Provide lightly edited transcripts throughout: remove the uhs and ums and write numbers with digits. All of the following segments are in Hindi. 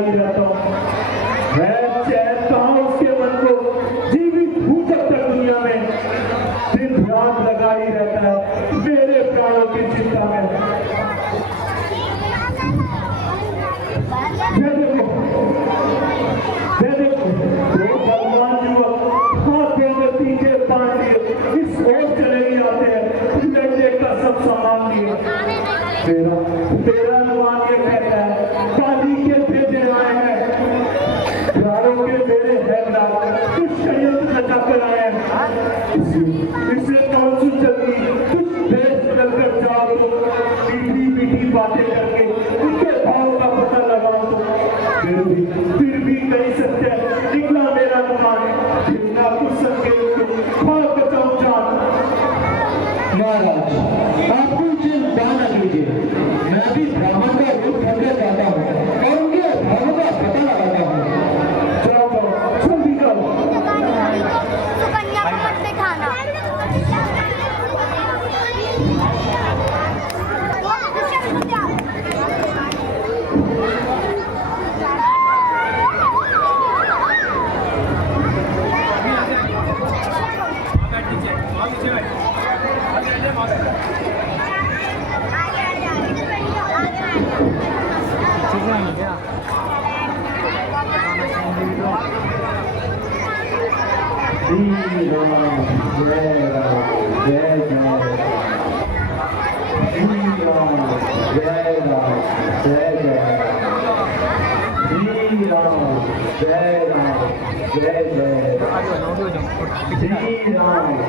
ही रहता हूँ। मैं चैन कहाँ उसके मन को जीवित हूँ जब तक दुनिया में, फिर ध्यान लगा ही रहता है मेरे प्राणों की चिंता में। भगवान युवक हाथों में तीखे बांध लिए इस ओर चले ही आते हैं, लड़ने का सब सामान लिए। तेरा अनुमान ये कहता है पानी के भेजे आए हैं, प्यारों के मेरे है कुछ संयंत्र रचा कर आए हैं। इससे कौन सी चलती कुछ देश बदल कर जाओ तो मीठी मीठी बातें करके उनके भाव का पता लगाओ तो फिर भी नहीं सकते निकला मेरा अनुमान, बिना कुछ संकेत के भाव बचाओ जान। महाराज आप चिंता न कीजिए, मैं भी ब्राह्मण का रूप धरने जाता हूँ और उनके भाव का पता लगाता हूँ। जाओ जाओ जल्दी जाओ। सुकन्या को मत दिखाना।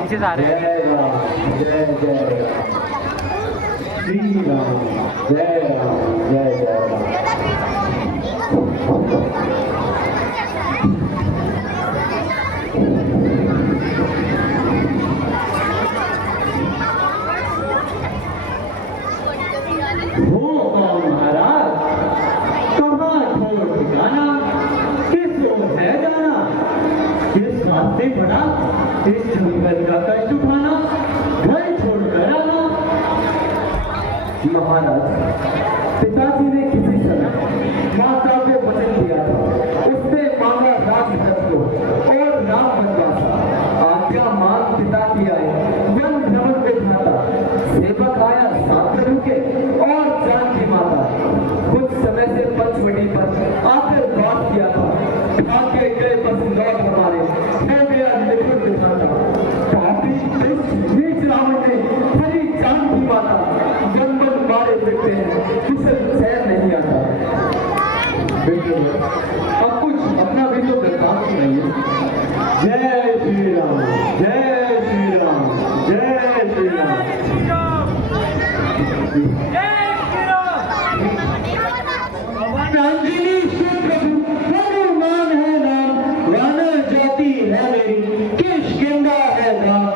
पीछे जा रहे महाराज कहाँ ठोर ठिकाना, किस ओर है जाना, किस रास्ते बढ़ा, इस जंगल का कष्ट उठाना, घर छोड़कर आना। महाराज पिताजी ने किसी समय माता को वचन दिया था, उसने मांगा राजभक्त को और नाम बनवासा। आज्ञा मांग पिता की आए वन भ्रमण बिठाता, सेवक आया साथ रुके और जानकी माता कुछ समय से पंचवटी पर आकर बात किया था। भाग्य गए बस लौट हमारे हो गया निपुण बिठाता। पापी नीच रावण ने हरी जानकी माता जंगल मारे फिरते हैं, किसे चैन नहीं आता। बिल्कुल अब कुछ अपना भी तो वृत्तांत सुनाइए। जय श्री राम, जय श्री राम, जय श्री राम। अंजनी प्रभु हनुमान है नाम, वानर जाति है मेरी, किष्किंधा है नाम।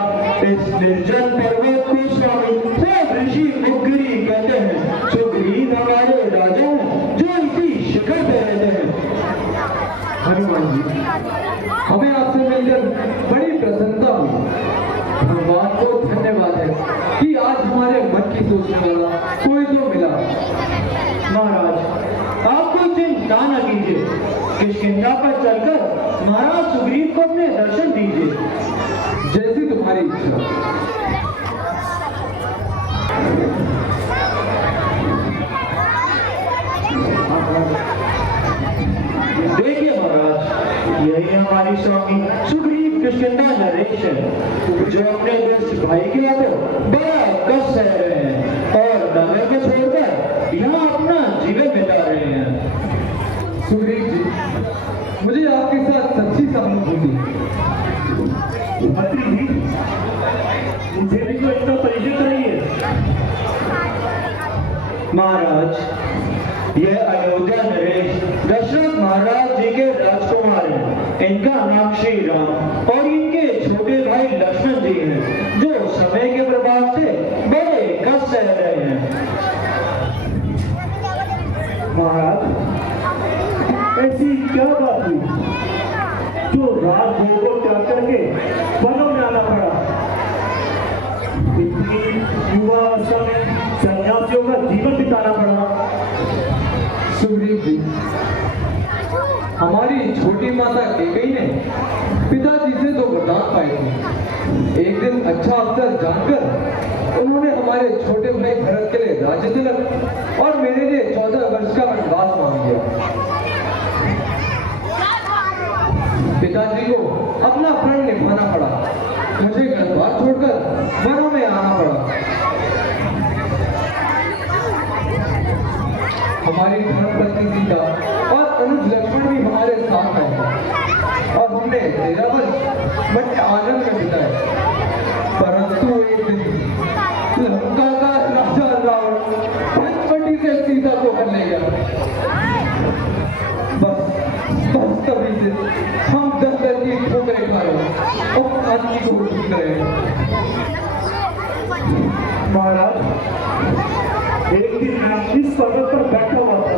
इस निर्जन पर्वत को स्वामी सब ऋषि मुग्री कहते हैं। सुग्रीव हमारे राजा हैं जो इसी शिखर पे रहते हैं। हनुमान जी हमें आपसे मिलकर बड़ी प्रसन्नता हुई। भगवान को धन्यवाद है कि आज हमारे मन की सोचने वाला कोई तो मिला। महाराज आप कोई चिंता न कीजिए, किष्किंधा पर चलकर महाराज सुग्रीव को अपने दर्शन दीजिए, जैसी तुम्हारी इच्छा। देखिए महाराज यही हमारी स्वामी सुग्रीव किष्किंधा नरेश है, जो अपने दुष्ट भाई के आगे बड़ा कष्ट सह रहे हैं और नगर को छोड़कर यहाँ अपना जीवन बिता रहे हैं। सुग्रीव जी मुझे आपके साथ सच्ची सहानुभूति। मुझे भी तो इतना परिचित नहीं है। महाराज यह अयोध्या नरेश दशरथ महाराज जी के राजकुमार हैं। इनका नाम श्री राम और इनके छोटे भाई लक्ष्मण जी हैं, जो समय के प्रभाव से बड़े कष्ट सह रहे हैं। महाराज ऐसी क्या बात हुई जो राजभोग को त्याग करके वनों में आना पड़ा? इतनी युवा अवस्था में सन्यासियों का जीवन बिताना पड़ा। सुग्रीव जी हमारी छोटी माता कैकेयी ने पिताजी से 2 वरदान पाए थे। एक दिन अच्छा अवसर जानकर उन्होंने हमारे छोटे भाई भरत के लिए राज्य तिलक और मेरे लिए 14 वर्ष का वनवास मांग लिया। पिताजी को अपना प्रण निभाना पड़ा, मुझे घर द्वार छोड़कर वनों में आना पड़ा। हमारी धर्मपत्नी सीता और अनुज लक्ष्मण भी हमारे साथ आए और हमने 13 वर्ष बड़े आनंद में बिताए। परंतु एक दिन लंका का राजा रावण पंचवटी से सीता को कर ले गया। बस तभी से हम दर की ठोकरें खा रहे और आज की को ठीक रहे। महाराज, एक दिन मैं इस पर्वत पर बैठा हुआ था,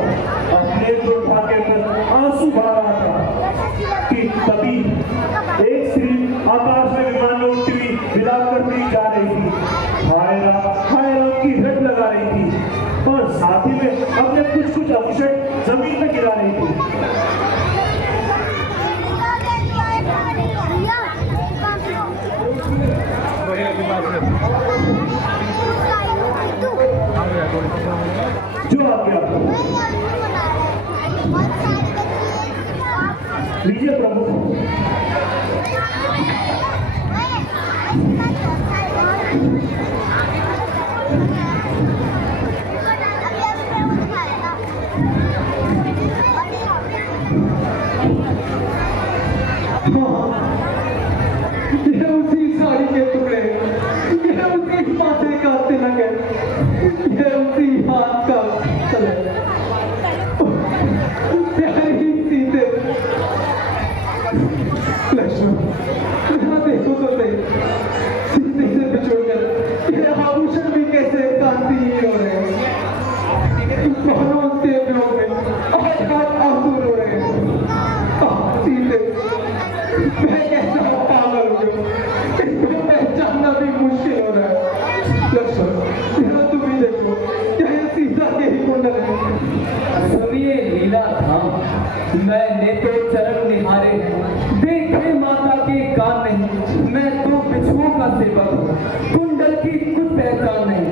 अपने दुर्भाग्य पर आंसू बहा रहा था कि तभी एक स्त्री आकाश में विमान में उड़ती हुई विलाप करती जा रही थी। हाय राम की रट लगा रही थी और साथ ही में अपने कुछ अवशेष जमीन में गिरा रही थी। जो आ गया लीजिए प्रभु। ये उसी साड़ी के टुकड़े, ये उसी माथे का तिलक है, ये उसी हाथ का तलक। प्यारी सीते, लक्ष्मण यहाँ देखो तो सही, सीते से बिछोड़कर ये आभूषण भी कैसे कांतिहीन हो रहे हैं। मानो उसके वियोग में आज आंसू रो रहे हैं। सीते, मैं कैसा पागल हूँ, इसको पहचानना भी मुश्किल हो रहा है। लक्ष्मण यहाँ तुम ही देखो, चाहे सीता के ही कुंडल है। सुनिए लीला धाम, मैंने तो चरण निहारे हैं, देखे माता के कान नहीं। मैं तो बिच्छुओं का सेवक हूँ, कुंडल की कुछ पहचान नहीं,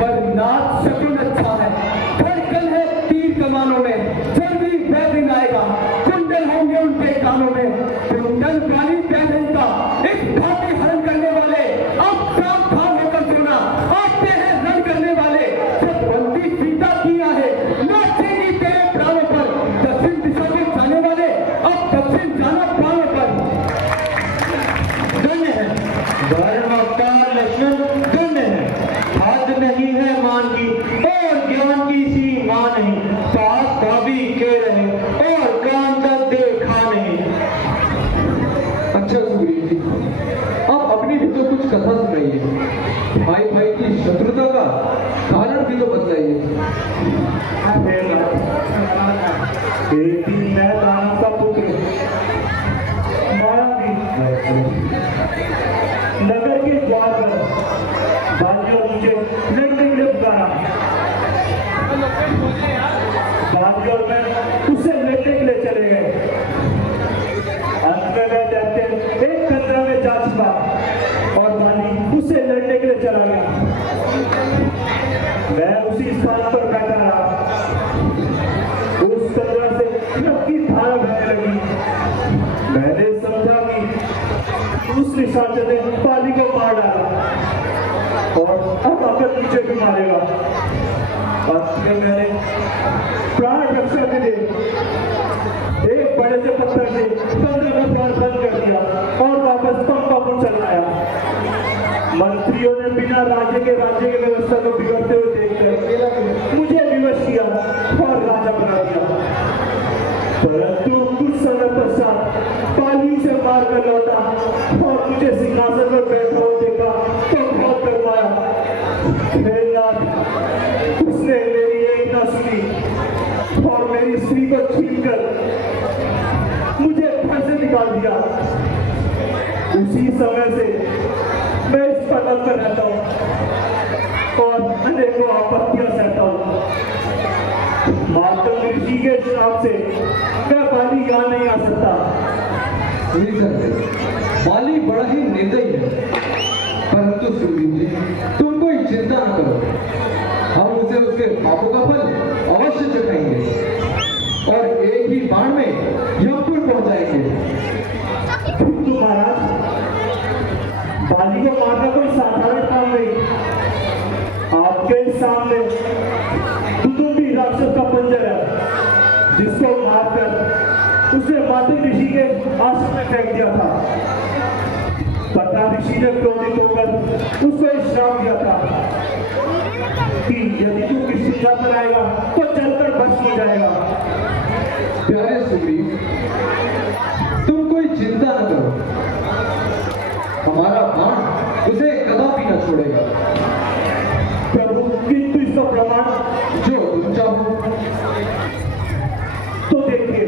पर नाच शकुन अच्छा है। धड़कन है तीर कमानों में, जल्दी वह दिन आएगा, कुंडल होंगे उनके कानों में। कुंडल प्राणी पहले का इस भांति हरण करने वाले, अब सावधान होकर सुना, आते हैं रण करने वाले। सतवंती सीता किया है, नाचेगी तेरे प्राणों पर। दक्षिण दिशा में जाने वाले, अब दक्षिण जाना प्राणों पर। धन्य है धर्मकार लक्ष्मण, धन्य है। हाथ नहीं है मान की और ज्ञान की सीमा नहीं, पास भाभी के रहे और काम तक देखा नहीं। अच्छा सुग्रीव जी, आप अपनी भी तो कुछ कथा सुनाइए। भाई भाई की शत्रुता का कारण भी तो बताइए। एक दिन मैं दानव का पुत्र मायावी नगर के द्वार पर बाजी और मुझे लड़ने के लिए पुकारा। बाजी और मैं उसे लड़ने के लिए चले गए। अंत में मैं देखते एक कंदरा में जा छिपा और बाली उसे लड़ने के लिए चला गया। मैं उसी स्थान पर बैठा रहा। उस कंदरा से रक्त की धारा बहने लगी। मैंने समझा कि उस निशाचर ने बाली को मार डाला और अब आकर मुझे भी मारेगा। अंत में मैंने प्राण रक्षा के लिए एक बड़े से पत्थर से कंदरे में प्राण बंद कर दिया और वापस पंपा को चला आया। मंत्रियों ने बिना राज्य के व्यवस्था को बिगड़ते हुए देखकर मुझे विवश किया और राजा बना दिया। परंतु कुछ समय पश्चात पाली से मार कर लौटा और मुझे सिंहासन पर बैठा हुआ देखा तो बहुत डरवाया। उसने मेरी एक न सुनी और मेरी स्त्री को छीनकर मुझे घर से निकाल दिया। उसी समय से मैं इस पटल पर रहता हूँ और अनेकों आपत्तियां सहता हूँ। मातम ऋषि के श्राप से मैं बाली यहाँ नहीं आ सकता। नहीं सकते। बाली बड़ा ही निर्दयी है, परंतु सुग्रीव जी तुम कोई चिंता न करो, हम उसे उसके पापों का फल अवश्य चखाएंगे और एक ही बाण में यमपुर पहुंचाएंगे। किंतु महाराज, बाली को मारना कोई साधारण काम नहीं। आपके सामने दुदुम्बी राक्षस का पंजर है, जिसको मारकर उसे माते ऋषि के आश्रम में फेंक दिया था। पता ऋषि ने क्रोधित होकर उसको एक श्राप दिया था कि यदि तू किसी शिक्षा पर आएगा तो जलकर भस्म हो जाएगा। प्यारे सुग्रीव, तुम कोई चिंता न करो, हमारा बाण उसे कदापि न छोड़ेगा। प्रभु, किंतु इसका प्रमाण जो तुम चाहो। तो देखिए,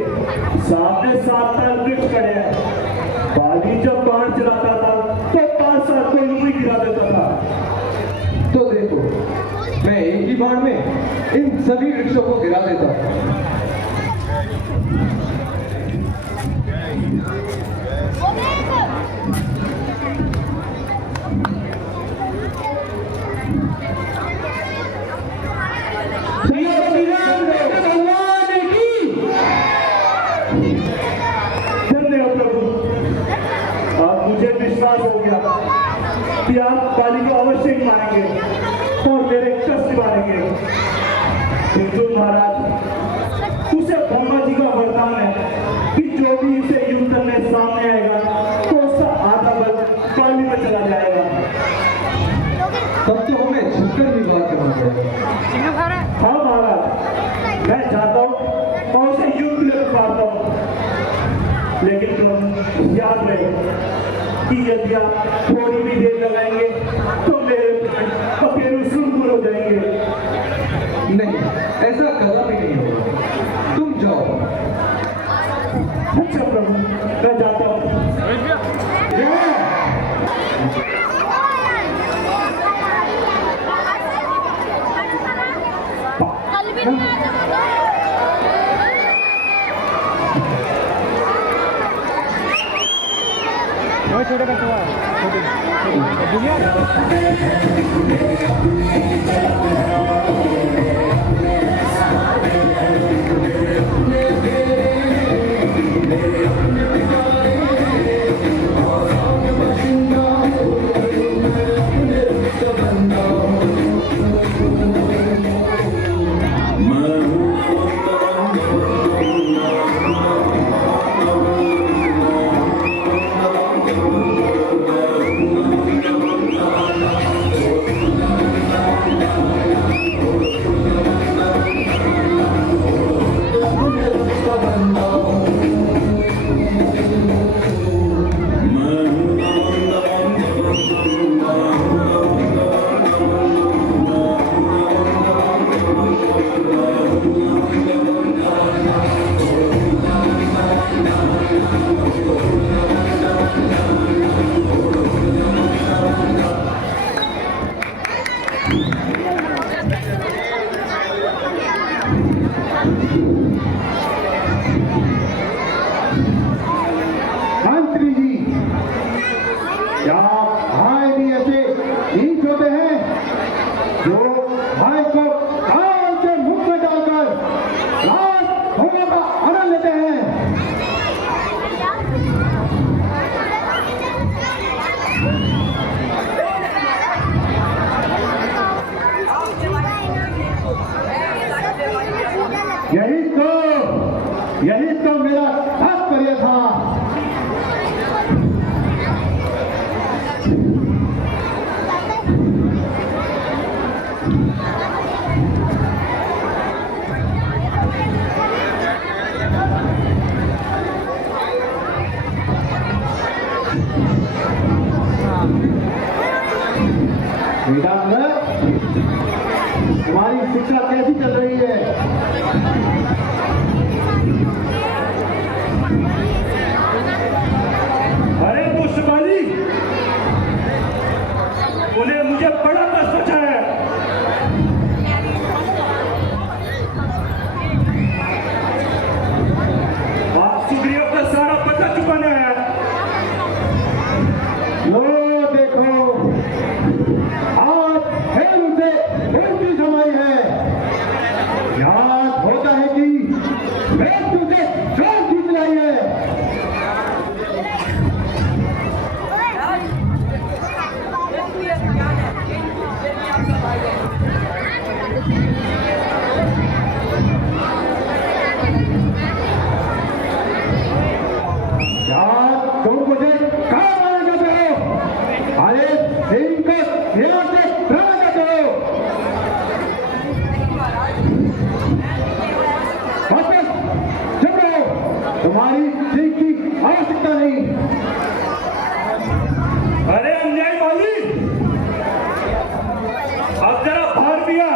सामने 7 साल वृक्ष खड़े हैं। बाली जब बाण चलाता था तो 5 साल को यूं ही गिरा देता था। तो देखो, मैं एक ही बाण में इन सभी वृक्षों को गिरा देता हूं। धन्यवाद प्रभु, अब मुझे विश्वास हो गया कि आप बाली को अवश्य ही मारेंगे और मेरे कष्ट निभाएंगे। किंतु महाराज, उसे ब्रह्मा जी का वरदान है कि जो भी इसे युद्ध करने सामने आएगा तो उसका आधा बल बाली में चला जाएगा। तब तो हमें छिपकर भी बात करना पड़ेगा। हाँ महाराज, मैं चाहता हूँ और उसे युद्ध के लिए पुकारता हूँ, लेकिन तुम याद रहे कि यदि आप थोड़ी भी देर लगाएंगे तो मेरे पखेरु सुरपुर हो जाएंगे। नहीं, ऐसा कदापि नहीं होगा। तुम जाओ। अच्छा प्रभु, मैं जाता हूँ। कल भी नहीं आया था। छोटे का मंत्री जी, क्या भाई भी ऐसे नीच होते हैं जो भाई को काल के मुख में डालकर रात होने का आनंद लेते हैं? यही तो मेरा तात्पर्य था। तुम्हारी शिक्षा कैसी चल रही है? तुम्हारी ठीक की आवश्यकता नहीं। अरे अन्याय वाली, अब जरा बाहर दिया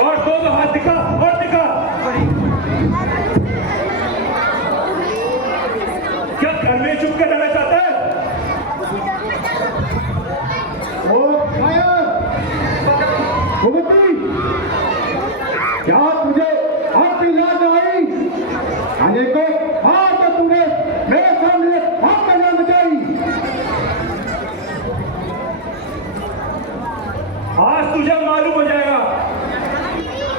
और दो हाथ दिखा और दिखा। क्या घर में चुप कर रहना चाहता है? क्या तुझे हाथ की याद आई? अनेकों हाथ तो तूने मेरे सामने हाथ का नाम बचाई। आज तुझे मालूम हो जाएगा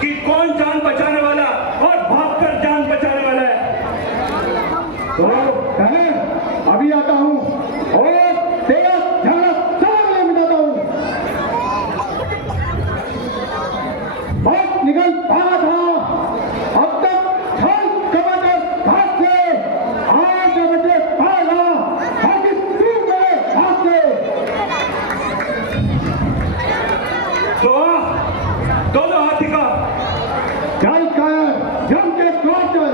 कि कौन जान बचाने वाला और भागकर जान बचाने वाला है। तो अभी आता हूं और तेरा झगड़ा सामने मिटाता हूं। बहुत निकल भागा था, अब तक छल कमाकर भाग से आज बचे पाएगा, बाकी तू मेरे हाथ से। दोनों हाथ दिखा। चल कर जम के क्रॉस कर।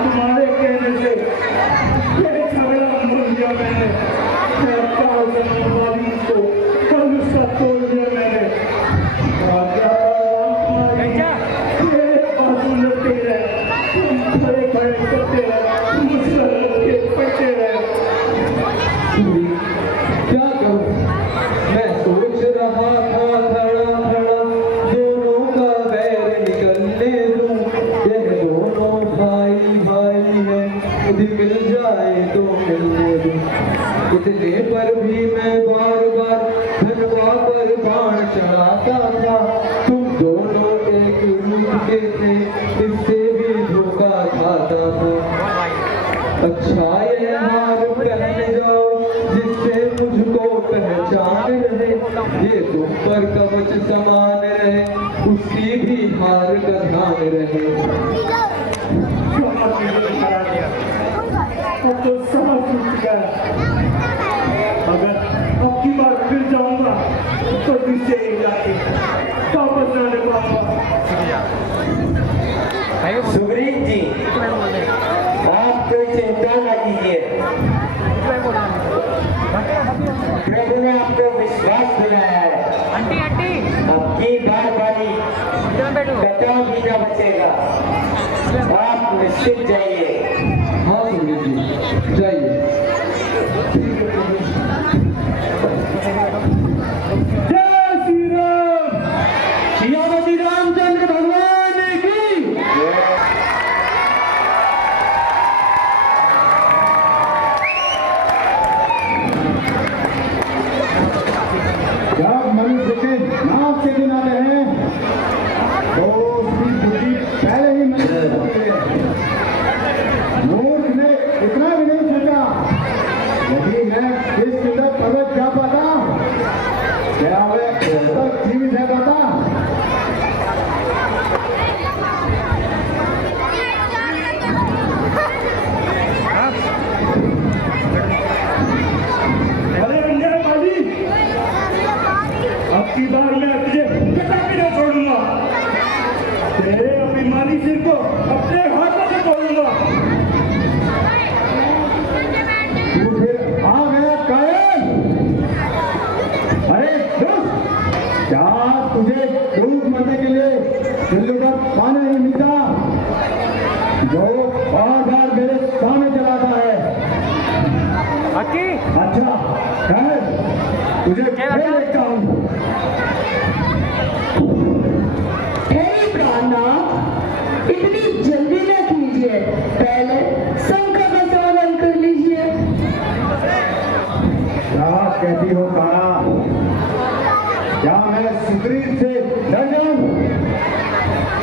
तुम्हारे कहने से ये झगड़ा भूल गया मैंने। कल उसका तोड़ दिया मैंने। खड़े खड़े करते रहे, मुझसे पड़ते रहे। क्या करूं? मैं सोच रहा था खड़ा खड़ा दोनों का बैर निकलने दूं। यह दोनों भाई भाई है, यदि मिल जाए तो मिलने दूं। इतने पर भी मैं बार बार धनवा पर बाण चढ़ाता था। तुम दोनों एक रूप के थे, इससे भी धोखा खाता था। अच्छा ये हार पहन जाओ जिससे मुझको पहचान रहे। ये तुम पर कवच समान रहे, उसकी भी हार का ध्यान रहे। अब तो समझ चुका है। अगर अब की बार फिर जाऊंगा तो पीछे ही जाके वापस आने पाऊंगा। सुग्रीव जी, आप कोई चिंता न कीजिए। प्रभु ने आपको विश्वास दिलाया है। अब की बार वाली कतरा भी न बचेगा। आप निश्चित जाइए। हाँ सुमित जी जाइए। जय श्री राम। सियापति रामचंद्र भगवान की। जब मनुष्य के नाक से दिन आते हैं तो उसकी बुद्धि पहले ही मनुष्य होती है। मूर्ख ने इतना भी नहीं सोचा यदि मैं इस सुंदर पर्वत जा पाता क्या वह तक जीवित रह पाता। अरे बंदे बाजी, अब की बार मैं तुझे कतई नहीं छोड़ूंगा। तेरे अभिमानी सिर को अपने हाथों से तोड़ूंगा। तू फिर आ गया कायल। अरे दोस्त, क्या तुझे धूप मरने के लिए चुल्लू का पानी नहीं मिलता जो बार बार मेरे सामने चलाता है। अच्छा है, तुझे फिर देखता हूँ। हे प्राणनाथ, इतनी जल्दी न कीजिए, पहले शंकर का समाधान कर लीजिए। क्या कहती हो तारा? क्या मैं सुग्रीव से डर जाऊं?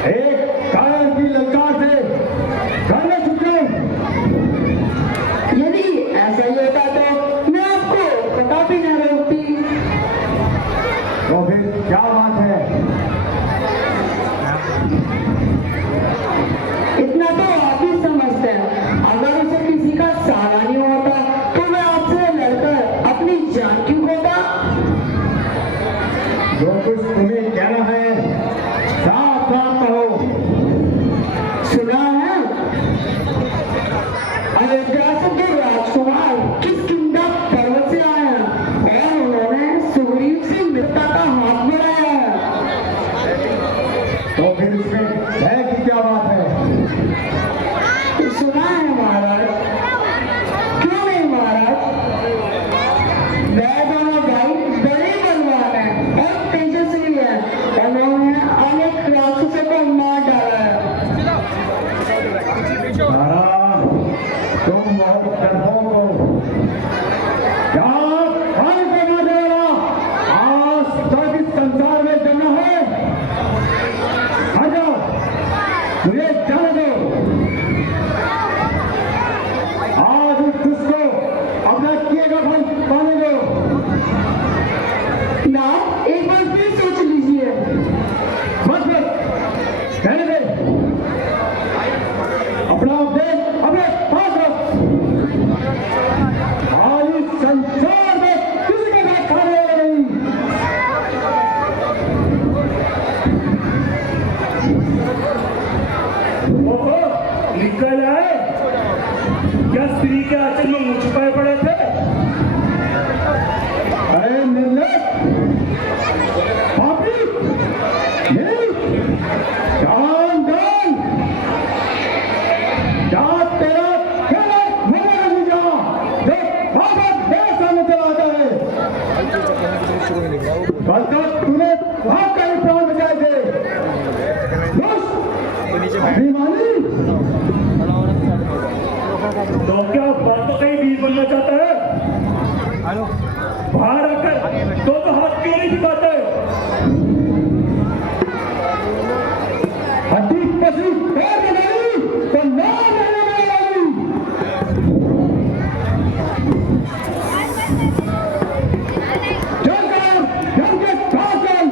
एक कायर की ललकार से घर में छुप जाऊं? यदि ऐसा ही होता तो मैं आपको कदापि न रोकती। तो फिर क्या बात है? इतना तो आप ही समझते हैं। अगर उसे किसी का सहारा नहीं होता तो मैं आपसे लड़कर अपनी जान क्यों खोता। जो कुछ तुम्हें कहना है साफ साफ कहो। सुना है अयोध्या से दो राजकुमार किष्किंधा पर्वत से आए हैं और उन्होंने सुग्रीव से मित्रता का हाथ बढ़ाया है। तो फिर इसमें भय की क्या बात है? सुना है महाराज। क्यों नहीं महाराज, वह दोनों भाई बड़े बलवान हैं और तेजस्वी हैं। उन्होंने अनेक राक्षसों को मार डाला है। तारा, तुम बहुत डरपोक हो। क्या भाई को मारने वाला आज तक इस संसार में जन्म है? हट जाओ, मुझे जाने दो। आज उस दुष्ट को अपना किएगा फल पाने दो। ना एक बार फिर सोच लीजिए। बस बस, कहने दे। अपना उपदेश अपने पास रख। आज इस संसार में किसी के साथ खाने वाला नहीं। ओहो, निकल आए। क्या स्त्री के आंचल में मुंह छुपाए पड़े थे? अरे निर्लज, पापी, नहीं, जानदार, क्या तेरा खेला मैंने नहीं जा, जो बाबा मेरे सामने चला आता है। बरसात तूने वहां का ही प्राण बचाए थे। दुष्ट, अभिमानी, तो क्या बातों का ही बीज बनना चाहता है? बाहर आकर तो हाथ क्यों नहीं दिखाता है? हड्डी पशु पैर में नहीं तो नाम लेने वाली। चल कर, चल के पास चल।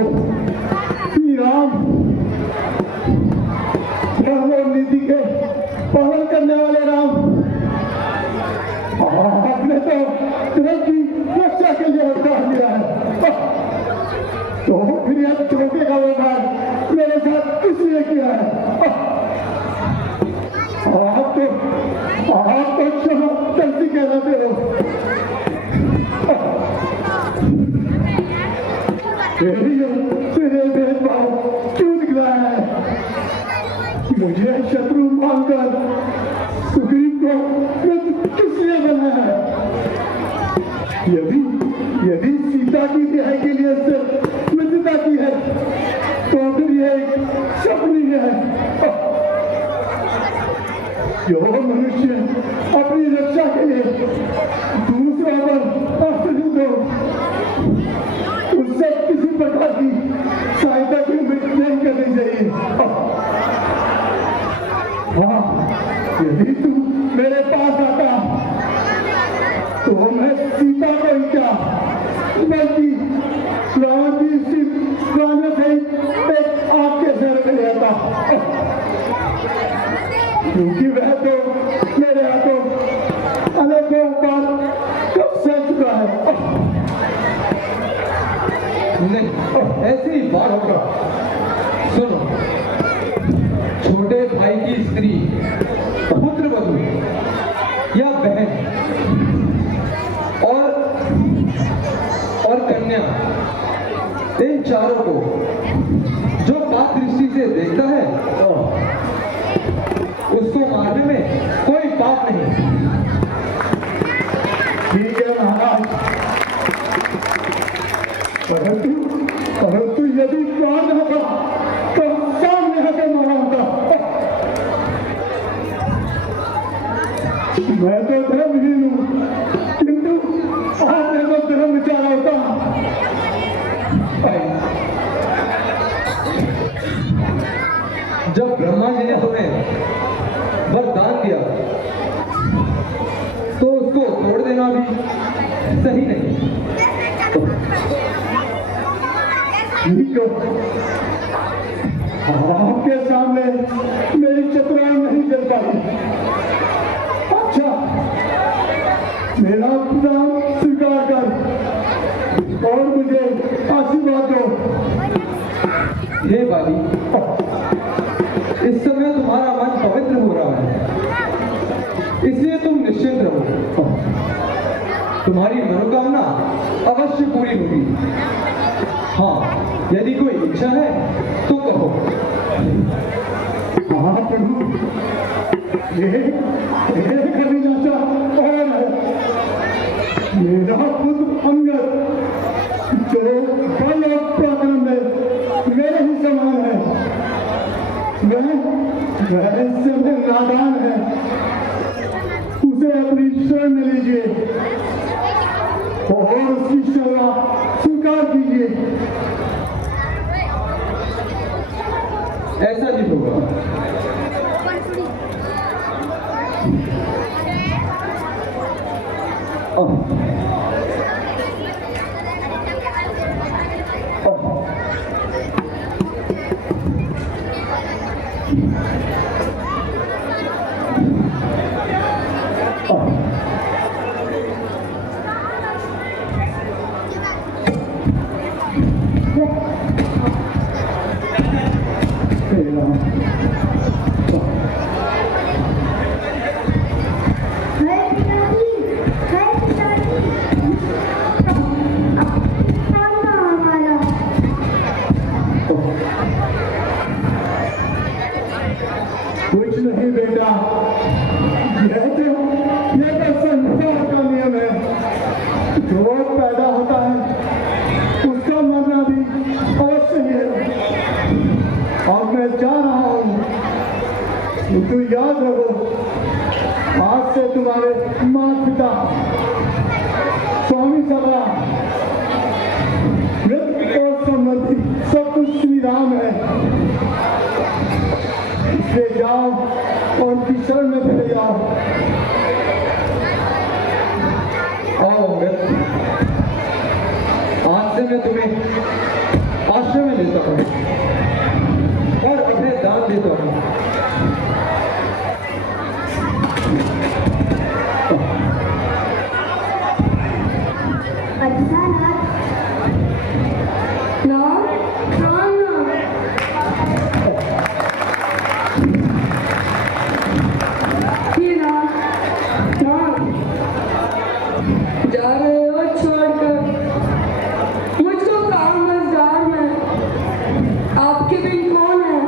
श्री राम धर्म और नीति के पालन करने वाले राम, आपने तो धर्म की रक्षा के लिए अवतार लिया है, तो फिर यह छोटे का व्यवहार मेरे साथ किस लिए किया है? आप तो क्षमा गलती कहलाते हो। तेरे भेदभाव क्यों निकला है? मुझे शत्रु मानकर सुग्रीव को किस लिए बनाया है? यदि सीता की रिहाई के लिए सिर्फ मित्रता की है तो फिर यह एक सपनी है। जो मनुष्य अपनी रक्षा के लिए दूसरों पर आश्रित हो, उससे किसी प्रकार की सहायता की उम्मीद नहीं करनी चाहिए। हाँ, यदि तू मेरे पास आता तो मैं सीता को ही क्या बल्कि रावण की रावण से एक आग के सिर पे ले आता, क्योंकि वह तो मेरे हाथों अनेकों बार कब सह चुका है। नहीं, ऐसी ही बात होगा। सुनो, छोटे भाई की स्त्री, पुत्र बधू या बहन और कन्या, इन चारों को जो पाप दृष्टि से देखता है उसको मारने में कोई पाप नहीं। ठीक है महाराज, परंतु यदि प्राण होगा तो सामने होकर मारा होगा। मैं तो धर्महीन हूँ, किंतु आपने तो धर्म विचारा होता। जब ब्रह्मा जी ने तुम्हें वरदान दिया तो उसको तोड़ देना भी सही नहीं। ठीक है, आपके सामने मेरी चतुराई नहीं चल पाई। अच्छा, मेरा प्रणाम स्वीकार कर और मुझे आशीर्वाद दो। हे बाली, इस समय तुम्हारा मन पवित्र हो रहा है, इसलिए तुम निश्चिंत रहो। तुम्हारी मनोकामना अवश्य पूरी होगी। हाँ, यदि कोई इच्छा है तो कहो। हाँ प्रभु, ये कभी चाचा और है मेरा पुत्र अंगद, जो बल और पराक्रम में मेरे ही समान है। वह इस समय नादान है, उसे अपनी शरण में लीजिए और उसकी सेवा स्वीकार कीजिए। ऐसा नहीं होगा। कुछ नहीं बेटा, यह तो संसार का नियम है। जो पैदा होता है उसका मरना भी अवश्य ही है। अब मैं जा रहा हूँ, किंतु याद रखो, आज से तुम्हारे माता पिता, स्वामी सभा, मृत्यु और संबंधी सब कुछ श्री राम है। इसलिए जाओ और उनकी शरण में चले जाओ। आओ, आज से मैं तुम्हें आश्रम जाता हूँ और अपने दान देता हूँ। अच्छा ना जा रहे हो छोड़कर मुझको काम मजदार में। आपके बिन कौन है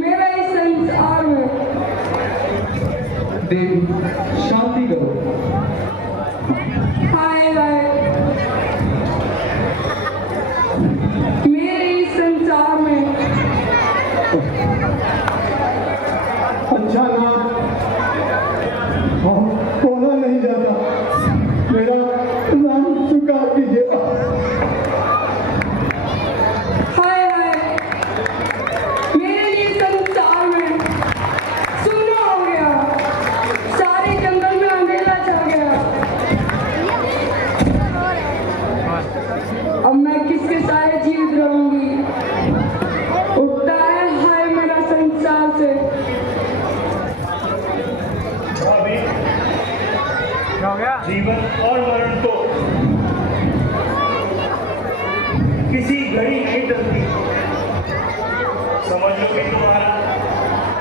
मेरा इस संसार में। देवी शांति करो। हाय हाय मेरे इस संसार में। अच्छा ना बोला नहीं जाता, मेरा नाम स्वीकार कीजिए। हाय हाय मेरे इस संसार में सुना हो गया। सारे जंगल में अंधेरा छा गया। अब मैं किसके सारे जीवित रहूंगी। उठता है हाय मेरा संसार से। अभी क्या हो गया? जीवन और मरण तो किसी घड़ी नहीं टलती। समझ लो कि तुम्हारा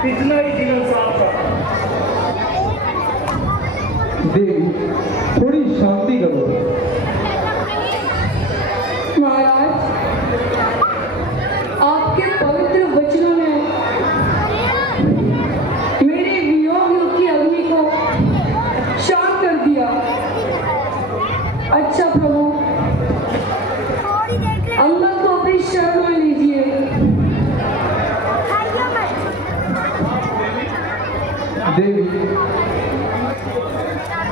इतना ही जीवन साफ था। देवी थोड़ी शांति करो। महाराज आपके पवित्र वचनों ने मेरे वियोग की अग्नि को शांत कर दिया। अच्छा प्रभु अंगद को अपनी शरण में लीजिए। देवी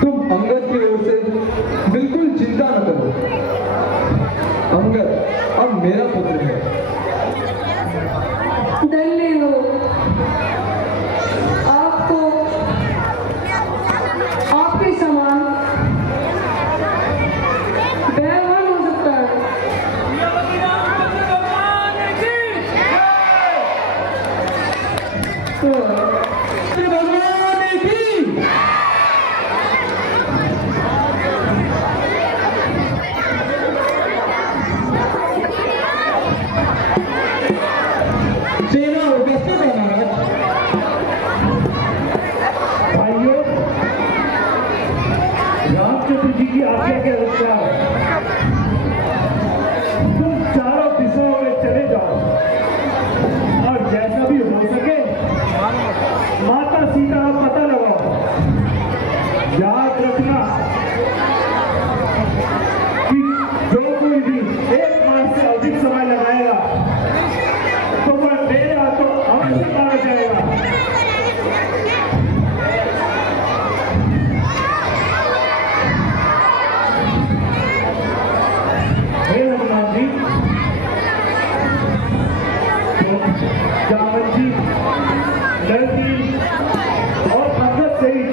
तुम अंगद की ओर से बिल्कुल चिंता न करो। अंगद अब मेरा पुत्र है। धन्य हो आपको आपके समान दयावान हो सकता है। भगवान की सेना उपस्थित है महाराज। भाइयों, रामचंद्र जी की आज्ञा के अनुसार तुम चारों दिशाओं में चले जाओ और जैसा भी हो सके माता सीता का पता लगाओ। याद रखना कि जो कोई भी 1 मास से अधिक समय लगाएगा तो वह मेरे हाथों अवश्य मारा जाएगा। हे हनुमान जी, जावन जी, लड़की और अंगद सहित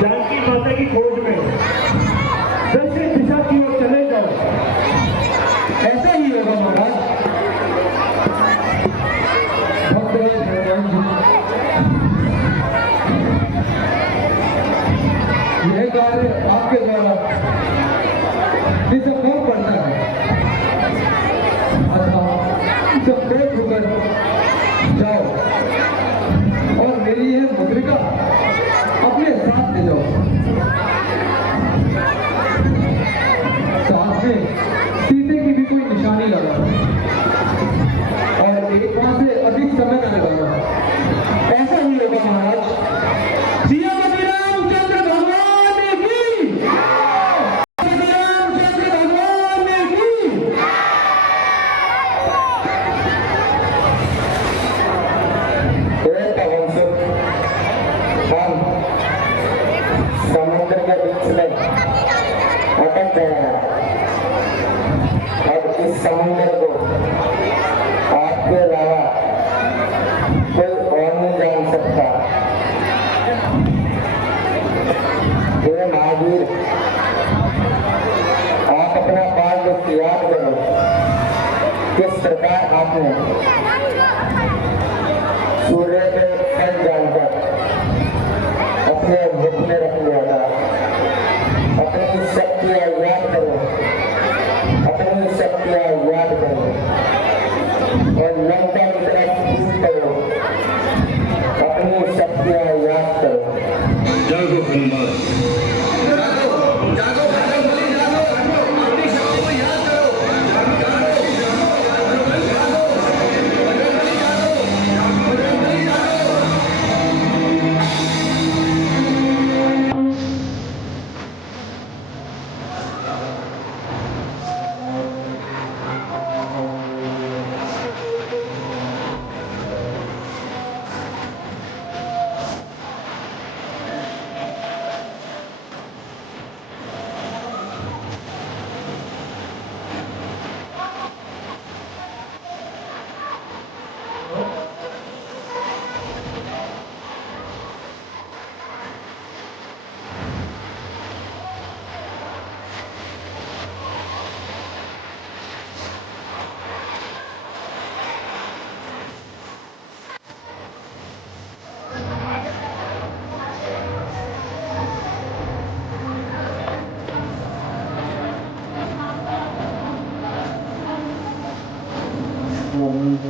जानकी माता की खोज में दक्षिण दिशा की ओर चले जाओ। ऐसा ही होगा महाराज। भक्तराज हनुमान जी यह कार्य आपके द्वारा संभव पड़ता है। अतः संकोच होकर जाओ और मेरी यह मुद्रिका अपने साथ ले जाओ। साथ में सीते की भी कोई निशानी लगा और 1 माह से अधिक समय न लगाना। ऐसा ही होगा महाराज। श्रीमती रामचंद्र भगवान की, रामचंद्र भगवान की। हम समुद्र के बीच में अटक गए हैं। अब इस समुद्र को आपके अलावा कोई और नहीं जान सकता। हे महावीर, आप अपना पार याद करो। किस प्रकार आपने सूर्य के कण जानकर अपने मुख में रख लिया था। अपनी शक्तियाँ याद करो, अपनी शक्तियाँ याद करो और लंका की तरफ कूद करो। अपनी शक्तियाँ याद करो। जागो हनुमान,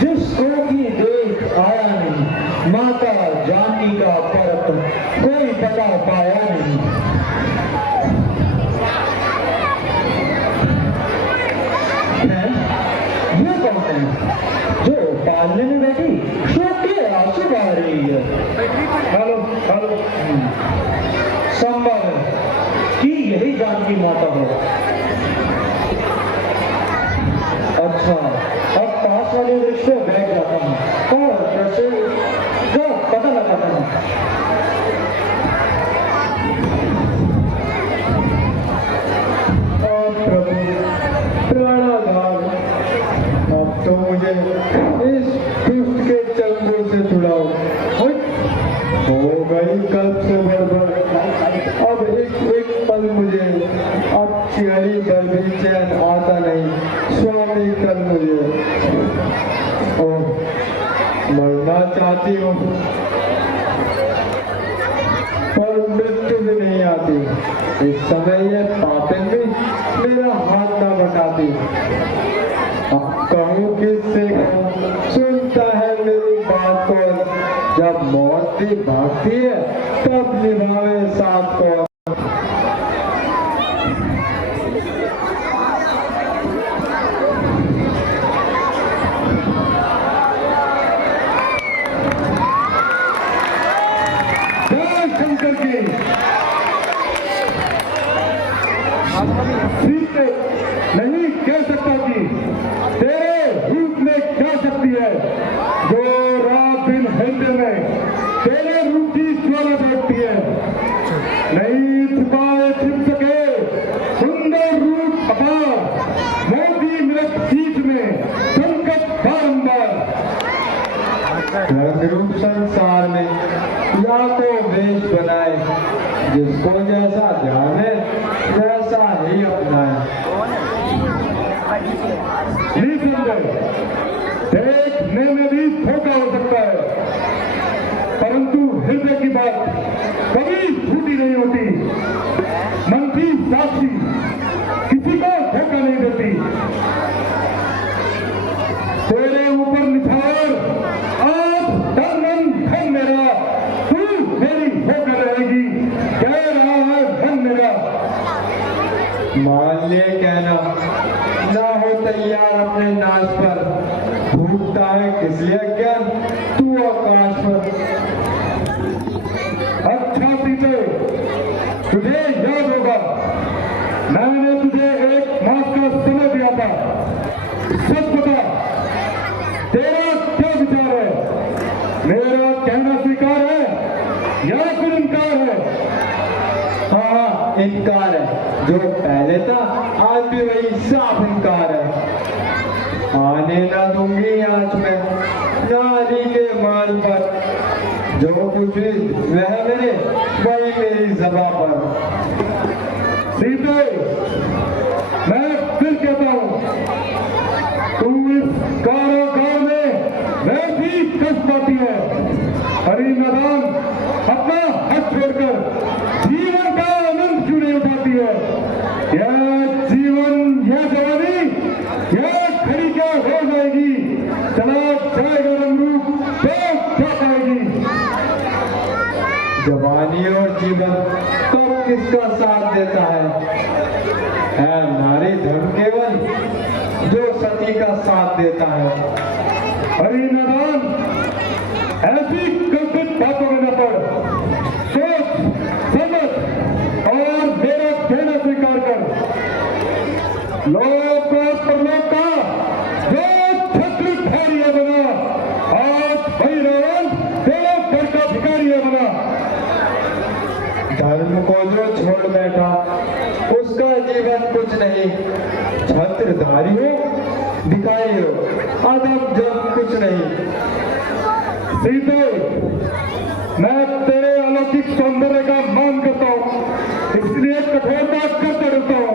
जिसको की देख आया नहीं, माता जानकी का फर्क कोई बता पाया नहीं। है? ये कौन है जो पालने में बैठी शोक के आंसू बहा रही है? हेलो हेलो, संभव है कि यही जानकी माता हो। अच्छा, अब पास वाले वृक्ष पे बैठ जाता हूँ और कैसे जो पता लगाता हूँ। प्रभु प्राणाधार, अब तो मुझे इस दुष्ट के चंगुल से छुड़ाओ। हो गई कल से बर्बाद, अब एक पल मुझे अच्छी हरी पर भी चैन आता नहीं। स्वामी कर मुझे, ओह मरना चाहती हूँ पर मृत्यु भी नहीं आती। इस समय ये पापन भी मेरा हाथ ना बटाती। अब कहूँ किससे कहूँ, सुनता है मेरी बात को। जब मौत भी भागती है तब निभावे साथ को। शंकर की सीते नहीं कह सकता कि तेरे रूप में क्या शक्ति है जो रात दिन हृदय में तेरे रूप की ज्वाला देखती है। नहीं छुपाए छिप सके सुंदर रूप अपार, मोती मिलत चीज में संकट बारंबार। रूप संसार में या को वेश बनाए, जिसको जैसा ध्यान है वैसा ही अपनाए। देखने में भी धोखा हो सकता है, परंतु हृदय की बात कभी झूठी नहीं होती। मन की साक्षी किसी को धोखा नहीं देती। तेरे ऊपर निछावर आज धन धन मेरा, तू मेरी होकर रहेगी, कह रहा है धन मेरा। मान ले कहना ना हो तैयार अपने नाश पर, भूखता है किस लिए ज्ञान तू आकाश पर। अच्छा सीते, तुझे याद होगा मैंने तुझे एक मास का समय दिया था। सच बता, तेरा क्या विचार है? मेरा कहना स्वीकार है या फिर इनकार है? हाँ, इनकार है। जो पहले था आज भी वही साफ इनकार है। आने ना दूंगी आंच में नारी के मान पर, जो कुछ भी वह मेरे वही मेरी ज़बां पर। सीते, मैं फिर कहता हूँ, तू इस कारागार में वैसी कष्ट पाती है। हरी मैदान अपना हाथ छोड़कर जीवन का आनंद क्यों नहीं उठाती है? यह जीवन, यह जवानी, यह खड़ी क्या हो जाएगी, चला जाएगा रंगरूप तो क्या पाएगी। जवानी और जीवन कब किसका साथ देता है नारी धर्म केवल जो सती का साथ देता है। हरी मैदान ऐसी कल्पित बातों में न पड़, सोच समझ और मेरा कहना स्वीकार कर। लोक और परलोक का जो छत्रधारी बना, आज वही रावण तेरे घर का भिखारी बना। धर्म को जो छोड़ बैठा उसका जीवन कुछ नहीं। छत्रधारी हो भिखारी हो, अदब जब कुछ नहीं। सीते, मैं तेरे अलौकिक सौंदर्य का मान करता हूँ, इसलिए कठोरता करता रहता हूँ।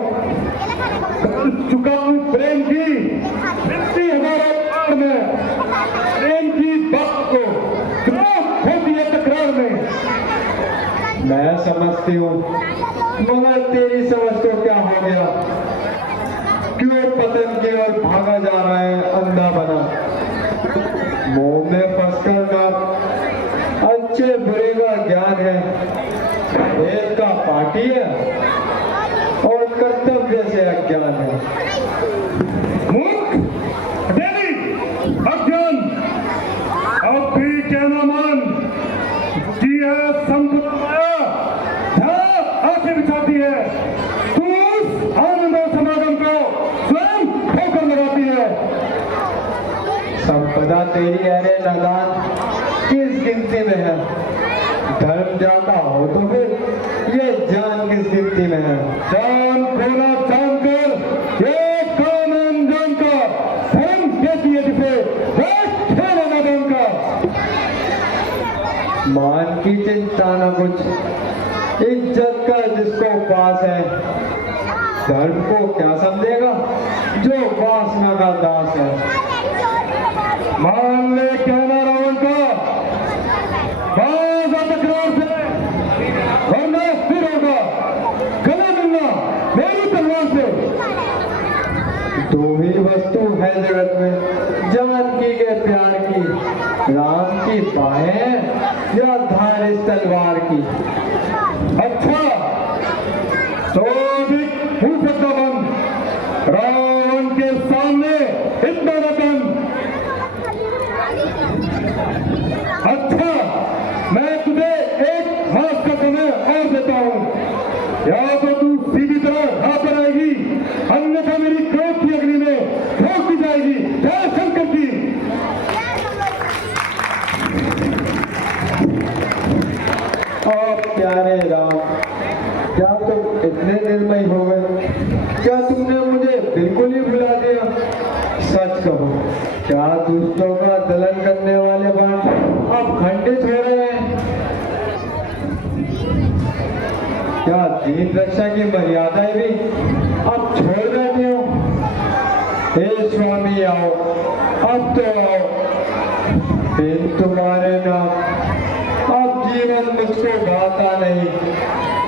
चुका हूँ प्रेम की वृत्ति हमारे प्राण में, प्रेम की बात को होती है तकरार में। मैं समझती हूँ मगर तेरी समझ को क्या हो गया? क्यों पतन की ओर भागा जा रहा है अंधा बना? पार्टी है और कर्तव्य से अज्ञान है। मूर्ख, देवी, अज्ञान, अब भी कहना मान कि यह संप्रदाय आंखें बिछाती है, तू उस आनंद समागम को स्वयं ठोकर लगाती है। संपदा तेरी अरे नादान किस गिनती में है? धर्म जाता हो तो फिर ये जान किस गिनती में है? जान खोला जानकर ये काम अंजाम का धर्म कैसी है जिसे खेला मैदान का। मान की चिंता न कुछ, इज्जत का जिसको पास है। धर्म को क्या समझेगा जो वासना का दास है। मान ले कहना रावण का, बाज आ तकरार से, वरना फिर होगा गले मिलना मेरी तलवार से। दो ही वस्तु है जगत में, जानकी के प्यार की, राम की बाहें या धार इस तलवार की। अच्छा तो भी मुंह फटना बंद, रावण के सामने इतना रतन। अच्छा मैं तुझे एक मास का समय और देता हूँ, या तो तू सीधी तरह राह पर आएगी, अन्यथा मेरी क्रोध की अग्नि में झोंक दी जाएगी। जय शंकर की। और प्यारे राम, क्या तुम इतने निर्मय हो गए? क्या तुमने मुझे बिल्कुल ही भुला दिया? सच कहो, क्या दुष्टों का दलन करने वाले बाण अब खंडित हो रहे हैं? क्या दीन रक्षा की मर्यादाएं भी अब छोड़ बैठे हो? हे स्वामी आओ, अब तो आओ, बिन तुम्हारे नाम अब जीवन मुझको भाता नहीं।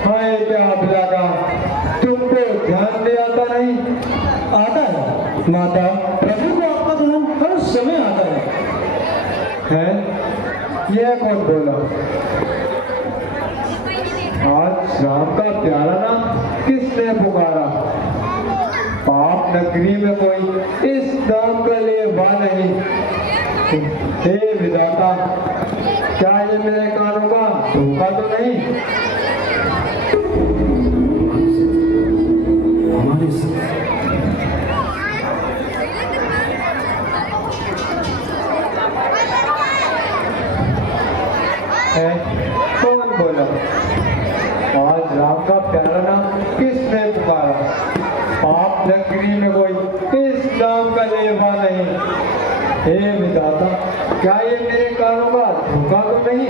हाय क्या अभिलागा, तुमको ध्यान दे आता नहीं? आता है माता, प्रभु को आपका दुल्हन हर समय आता है? यह कौन बोला? आज राम का प्यारा नाम किसने पुकारा? पाप नगरी में कोई इस नाम का लेवा नहीं। हे विधाता, क्या ये मेरे कानों का धोखा तो नहीं? है कौन बोला? आज राम का प्यारा नाम किसने पुकारा? पाप नगरी में कोई इस नाम का लेवा नहीं। हे विधाता, क्या ये मेरे कानों का धोखा तो नहीं?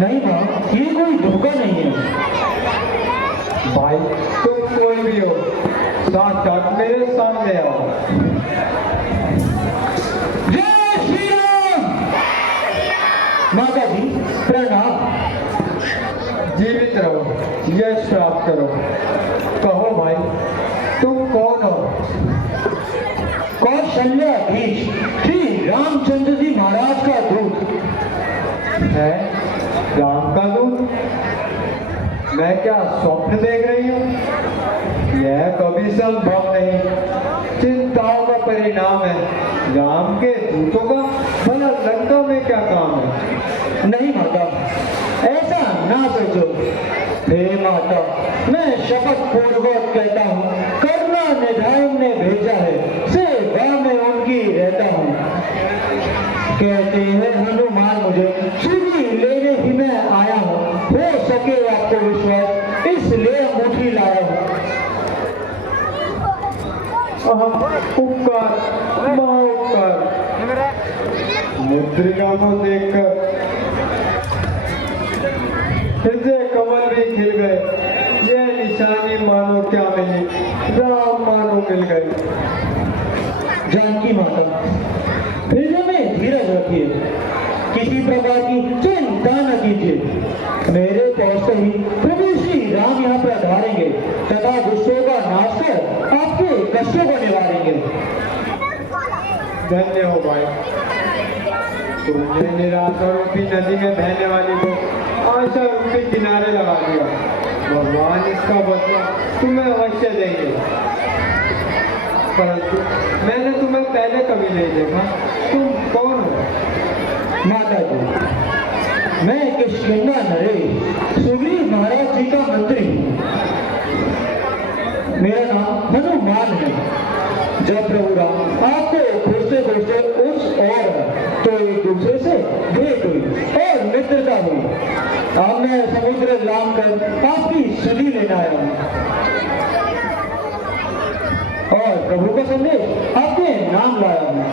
नहीं माँ, ये कोई धोखा नहीं है। भाई तुम कोई भी हो, साक्षात मेरे सामने आओ। जय श्री राम। माता जी प्रणाम। जीवित रहो, यश प्राप्त करो। कहो भाई, तुम कौन हो? कौशल्याधीश श्री रामचंद्र जी महाराज का दूत है। राम का दूत? मैं क्या स्वप्न देख रही हूँ? यह कभी संभव नहीं। चिंताओं का परिणाम है। राम के दूतों का भला लंका में क्या काम है? नहीं माता, ऐसा ना सोचो। हे माता, मैं शपथ पूर्वक कहता हूँ, करुणा निधान ने भेजा है, सेवा में उनकी रहता हूँ। कहते हैं हनुमान मुझे सूजी लेने ही मैं आया हूँ। हो सके आपको विश्वास, इसलिए अंगूठी लाया हूँ। उपकार, महाउपकार। मुद्रिका को देखकर हृदय कमल भी खिल गए। ये निशानी मानो क्या मिली, राम मानो मिल गए। जानकी माता, हृदय में धीरज रखिए, किसी प्रकार की चिंता न कीजिए। मेरे पहुंचते ही प्रभु श्री राम यहाँ पर धारेंगे तथा दुष्टों का नाश कर आपके कष्टों को निवारेंगे। धन्य हो भाई, तुमने निराशा रूपी नदी में बहने वाली को आशा रूपी किनारे लगा दिया। भगवान इसका बदला तुम्हें अवश्य देंगे, परंतु मैंने तुम्हें पहले कभी नहीं देखा। तुम कौन हो? माता जी, मैं किष्किंधा नरेश सुग्रीव महाराज जी का मंत्री हूँ। मेरा नाम हनुमान है। जब प्रभु राम आपको खोजते खोजते उस और तो एक दूसरे से भेंट हुई और मित्रता हुई। अब मैं समुद्र लांग कर आपकी सुधि लेना आया हूँ और प्रभु का संदेश आपके नाम लाया हूँ।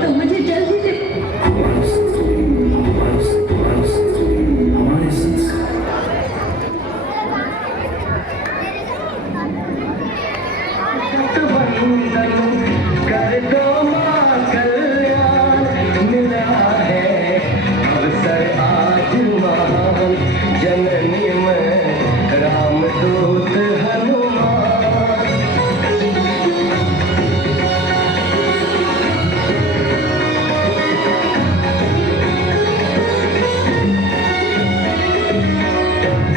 तो मुझे जल्दी से कर दो मां कल्याण, मिला है अवसर आज महान, जननी में रामदूत हनुमान।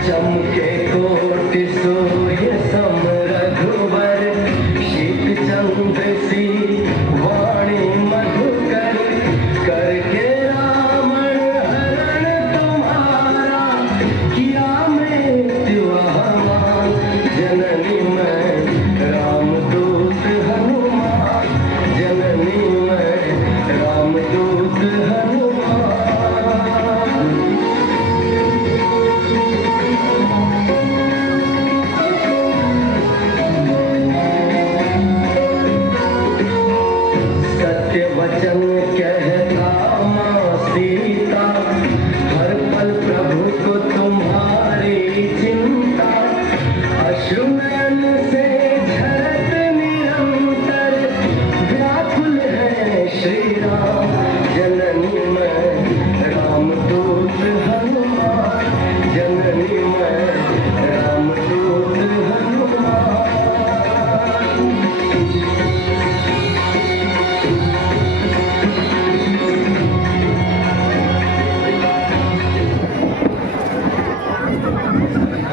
चमके कोटि सूर्य सम रघुवर, शीत चंद्र सी वाणी मधुकर, करके रावण हरण तुम्हारा, किया मृत्यु हनुमान, जननी में रामदूत हनुमान, जननी में रामदूत हनुमान। सत्य वचन कहता मां सीता, हर पल प्रभु को तुम्हारी चिंता, अश्रुनयन से झरत निरंतर, व्याकुल है श्री राम, जननी में रामदूत हनुमान, जननी में रामदूत हनुमान।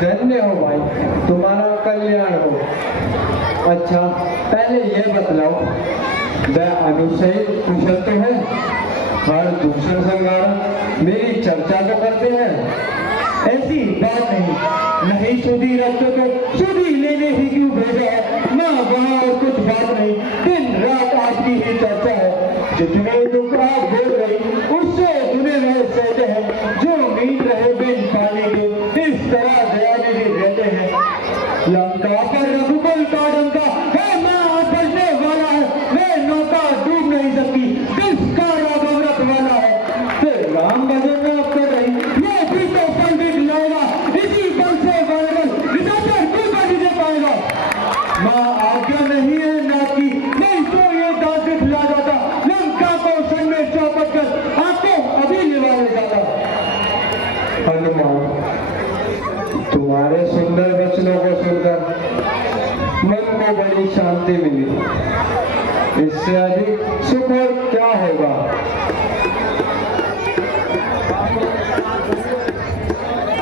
धन्य हो भाई, तुम्हारा कल्याण हो। अच्छा, पहले ये बतलाओ, वह अनुसहित कुशल तो है? हर दूषण संगार मेरी चर्चा तो करते हैं। ऐसी बात नहीं सुधी रखते तो सुधी लेने ही क्यों भेजा है? ना वहाँ और कुछ बात नहीं, दिन रात आपकी ही चर्चा है। जितने दुख आप बोल रही उससे दुने रहे सहते हैं, जो मीट रहे बिन पानी के, इस तरह दयानिधि रहते हैं। लंका पर रघुकुल का डंका है, मां बजने वाला है, वह नौका डूब नहीं सकती, किसका राघव रखवाला है। फिर राम भजन में अब कर रही, ये भी तो फल दिखलाएगा, इसी बल से वायरल रिजल्टर कोई नहीं दे पाएगा। मां आज्ञा नहीं है नाथ की, नहीं तो ये दांत दिखला जाता, लंका को सन में चौपट कर आपको अभी निभा ले जाता। हनुमान, तुम्हारे सुंदर वचनों को सुनकर मन को बड़ी शांति मिली। इससे अधिक सुख और क्या होगा?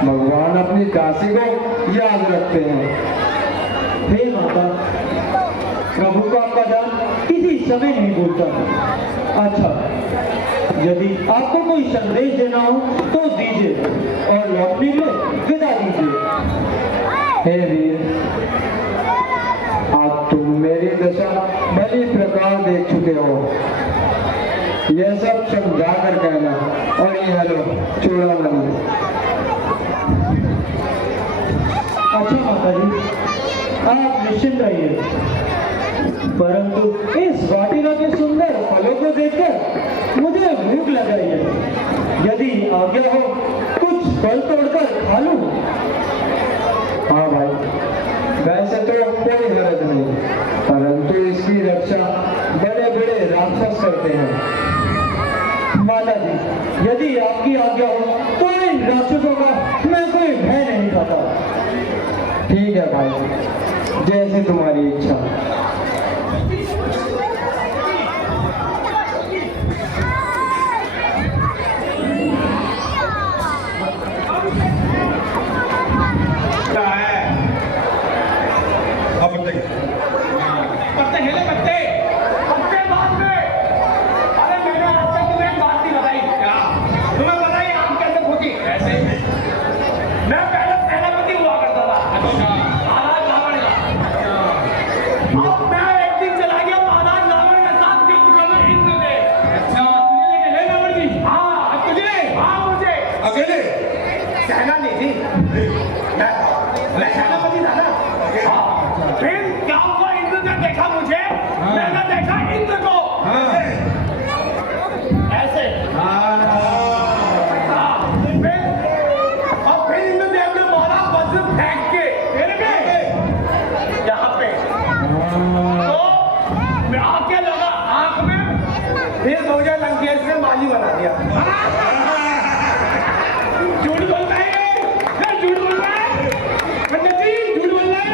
भगवान अपनी दासी को याद रखते हैं। हे माता, प्रभु का आपका दान किसी समय नहीं भूलता। अच्छा, यदि आपको कोई संदेश देना हो तो दीजिए और लौटने के विदा दीजिए। हे वीर, आज तुम मेरी दशा भली प्रकार देख चुके हो। यह सब समझा कर कहना, और ये लो चूड़ामणि। अच्छा माता जी, आप निश्चिंत रहिए, परंतु इस वाटिका के सुंदर फलों को देखकर मुझे भूख लग रही है। यदि आज्ञा हो कुछ फल तोड़कर खा लूं। हाँ भाई, वैसे तो कोई हरज नहीं, परंतु इसकी रक्षा बड़े बड़े राक्षस करते हैं। माता जी, यदि आपकी आज्ञा हो तो इन राक्षसों का मैं कोई भय नहीं खाता। ठीक है भाई, जैसे तुम्हारी इच्छा। सेनानी थी, मैं सेनापति था ना। हाँ, फिर क्या हुआ? इंद्र ने देखा मुझे, मैंने देखा इंद्र को। ऐसे फिर इंद्रदेव ने मारा वज्र फेंक के मेरे पे, यहाँ पे। तो मैं आके लगा आंख में, फिर मुझे लंकेश ने माली बना दिया। झूठ बोल रहा है, झूठ बोल रहा है पंडित जी, झूठ बोल रहा है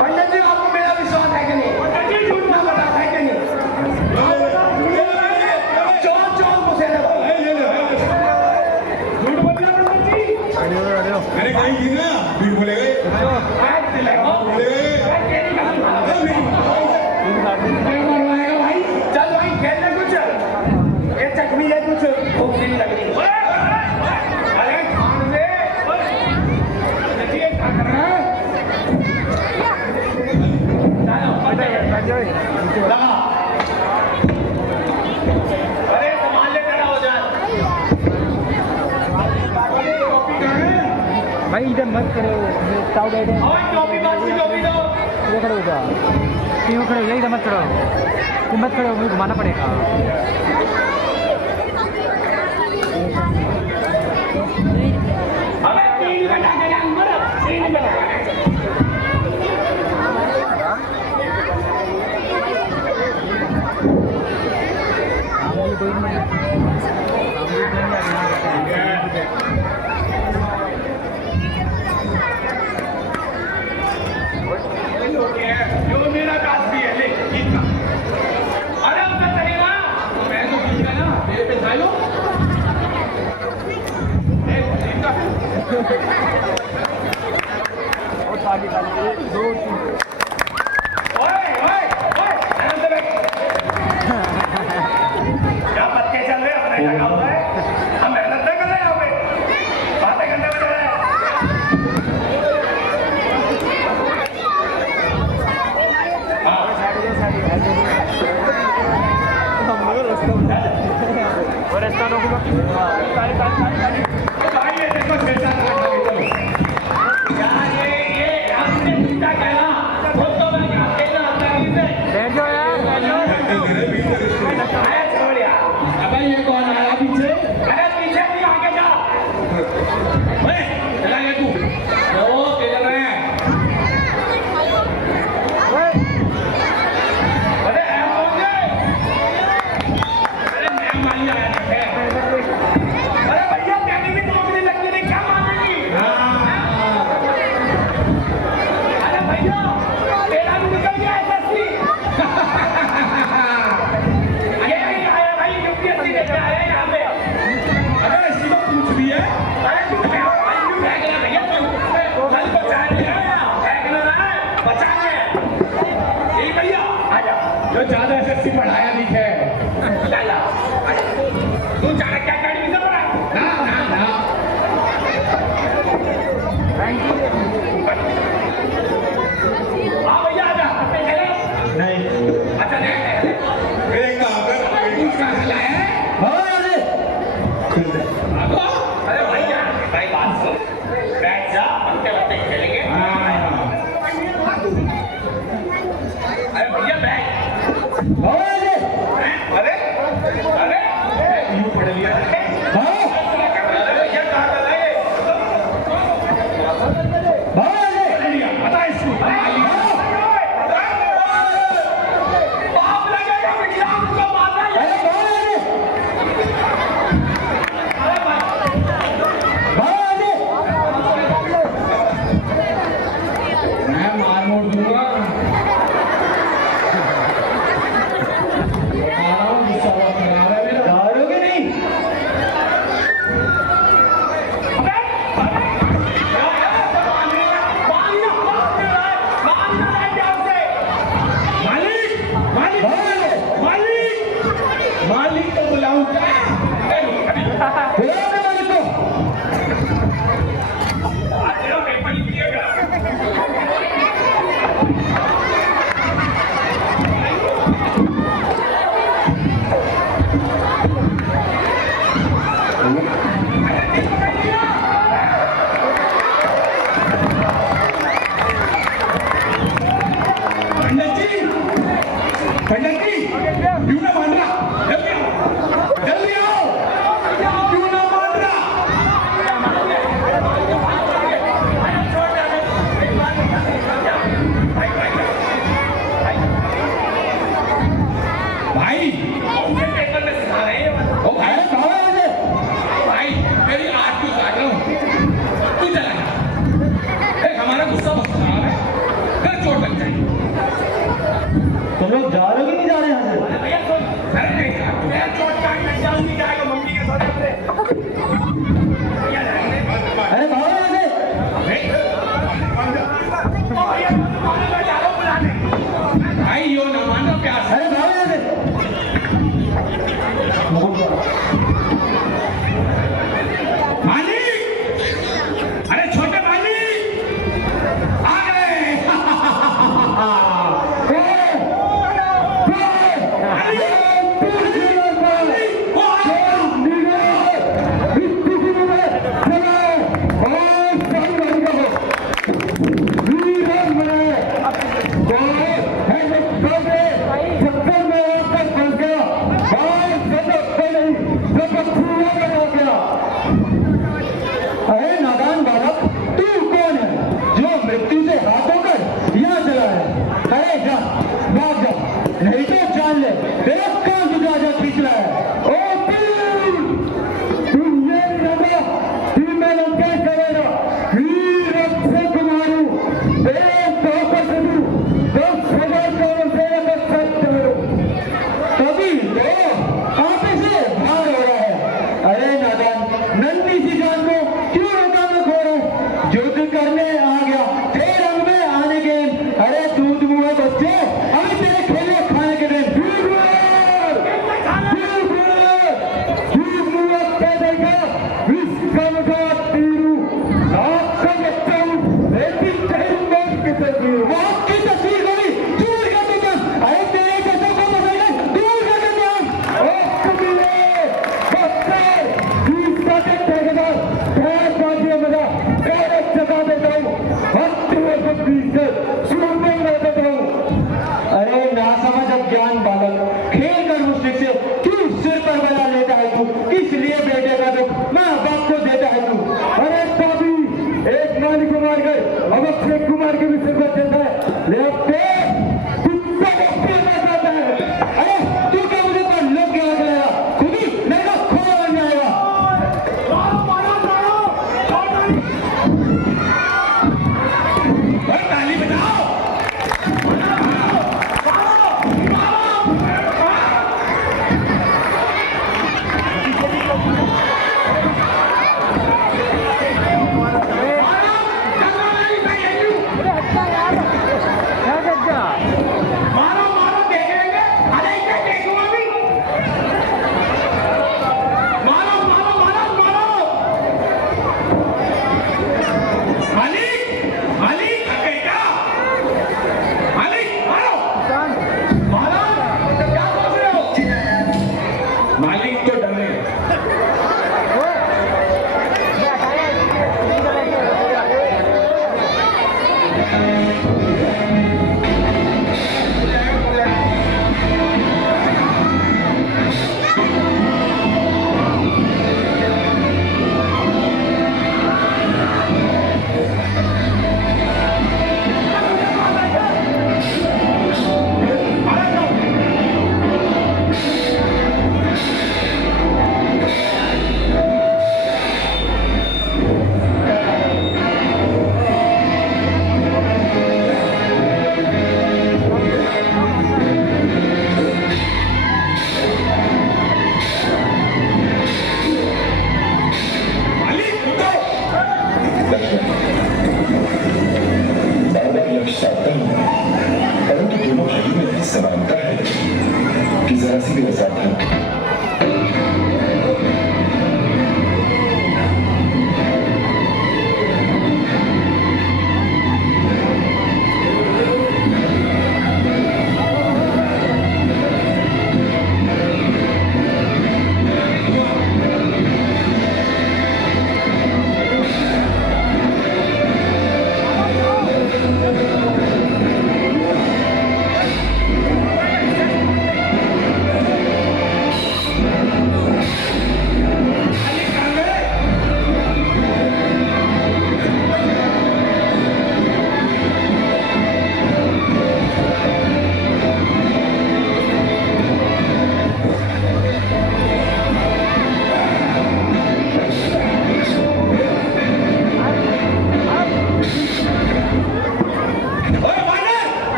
पंडित जी। आपको मेरा विश्वास है कि नहीं? पंडित जी झूठ ना बता है कि नहीं? चोर चोर मुझे झूठ बोल रहे हो पंडित जी। मैंने कहीं की ना झूठ बोले गए भाई चल भाई खेलने कुछ, ये चकमी है कुछ खूब सीन लग रही। अरे खान दे, देखिए क्या कर रहा है। अरे संभाल ले, खड़ा हो जाए भाई इधर मत करो, साउथ साइड है। और टोपी बाजी टोपी दो। इधर खड़े हो जा, क्यों खड़े हो जा? इधर मत खड़े हो, तुम मत खड़े हो, मुझे घुमाना पड़ेगा। अबे 3 घंटा के अंदर 3 घंटा जो मेरा काज भी है, लेकिन अरे उसका चलेगा, मैं तो ठीक है ना, मेरे पे खाई लो। क्या पत्ते चल रहे हैं? अपने लगा हुआ है, हम मेहनत नहीं कर रहे हैं, यहाँ पे बातें करने में चल रहे हैं। जो ज्यादा एसएससी पढ़ाया लिखे तू जाने क्या अकेडमी से पढ़ा ना ना ना। हाँ भैया आजा, नहीं अच्छा नहीं मेरे कहाँ पर लाया है। अरे भैया भाई बात सुन, बैठ जा, बनते बनते खेलेंगे। अरे भैया बैठ। अरे अरे यूं पढ़ लिया। अरे भैया कहाँ कर रहे हैं? बता इसको। बाप लगेगा, विज्ञान को मारना है। मालिक, अरे छोटे मालिक आ गए। नहीं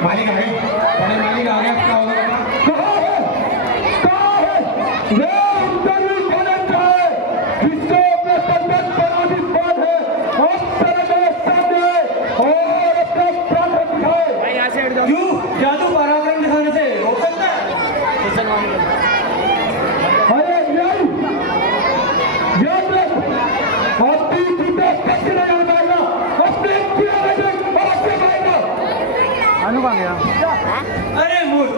मालिक आ गए, बड़े मालिक आ गए। क्या होगा बता? कहाँ है? वे उत्तरी कोने का है, जिसको अपने संबंध बनाने पर है, हम तरह के सामने और अपना प्राण दिखाए। क्यों जादू पराक्रम दिखाने से रोक सकता है? अरे नहीं, याद रख, अपनी जीते कच्चे नहीं हो जाएगा, अपने किया अपने भाई का। अरे मूर्ख,